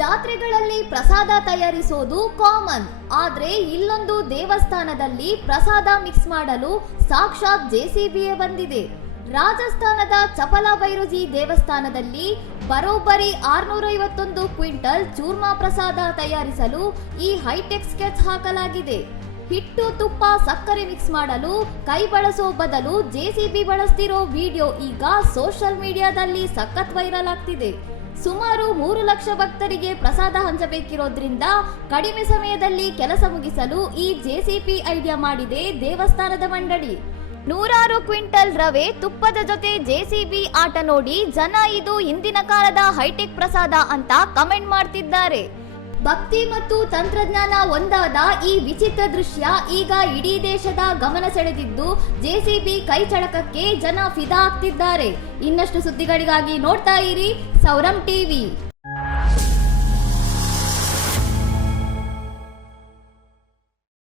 ಜಾತ್ರೆಗಳಲ್ಲಿ ಪ್ರಸಾದ ತಯಾರಿಸೋದು ಕಾಮನ್. ಆದ್ರೆ ಇಲ್ಲೊಂದು ದೇವಸ್ಥಾನದಲ್ಲಿ ಪ್ರಸಾದ ಮಿಕ್ಸ್ ಮಾಡಲು ಸಾಕ್ಷಾತ್ ಜೆಸಿಬಿಯೇ ಬಂದಿದೆ. ರಾಜಸ್ಥಾನದ ಚಪಲಾ ಬೈರುಜಿ ದೇವಸ್ಥಾನದಲ್ಲಿ ಬರೋಬ್ಬರಿ 651 ಕ್ವಿಂಟಲ್ ಚೂರ್ಮಾ ಪ್ರಸಾದ ತಯಾರಿಸಲು ಈ ಹೈಟೆಕ್ ಸ್ಕೆಚ್ ಹಾಕಲಾಗಿದೆ. ಹಿಟ್ಟು, ತುಪ್ಪ, ಸಕ್ಕರೆ ಮಿಕ್ಸ್ ಮಾಡಲು ಕೈ ಬಳಸೋ ಬದಲು ಜೆಸಿಬಿ ಬಳಸ್ತಿರೋ ವಿಡಿಯೋ ಈಗ ಸೋಷಿಯಲ್ ಮೀಡಿಯಾದಲ್ಲಿ ಸಖತ್ ವೈರಲ್ ಆಗ್ತಿದೆ. ಸುಮಾರು 3 ಲಕ್ಷ ಭಕ್ತರಿಗೆ ಪ್ರಸಾದ ಹಂಚಬೇಕಿರೋದ್ರಿಂದ ಕಡಿಮೆ ಸಮಯದಲ್ಲಿ ಕೆಲಸ ಮುಗಿಸಲು ಈ ಜೆಸಿಬಿ ಐಡಿಯಾ ಮಾಡಿದೆ ದೇವಸ್ಥಾನದ ಮಂಡಳಿ. 100 ಕ್ವಿಂಟಲ್ ರವೆ, ತುಪ್ಪದ ಜೊತೆ ಜೆಸಿಬಿ ಆಟ ನೋಡಿ ಜನ ಇದು ಹಿಂದಿನ ಕಾಲದ ಹೈಟೆಕ್ ಪ್ರಸಾದ ಅಂತ ಕಮೆಂಟ್ ಮಾಡ್ತಿದ್ದಾರೆ. ಭಕ್ತಿ ಮತ್ತು ತಂತ್ರಜ್ಞಾನ ಒಂದಾದ ಈ ವಿಚಿತ್ರ ದೃಶ್ಯ ಈಗ ಇಡೀ ದೇಶದ ಗಮನ ಸೆಳೆದಿದ್ದು ಜೆಸಿಬಿ ಕೈ ಚಳಕಕ್ಕೆ ಜನ ಫಿದಾ ಆಗ್ತಿದ್ದಾರೆ. ಇನ್ನಷ್ಟು ಸುದ್ದಿಗಳಿಗಾಗಿ ನೋಡ್ತಾ ಇರಿ ಸೌರಂ ಟಿವಿ.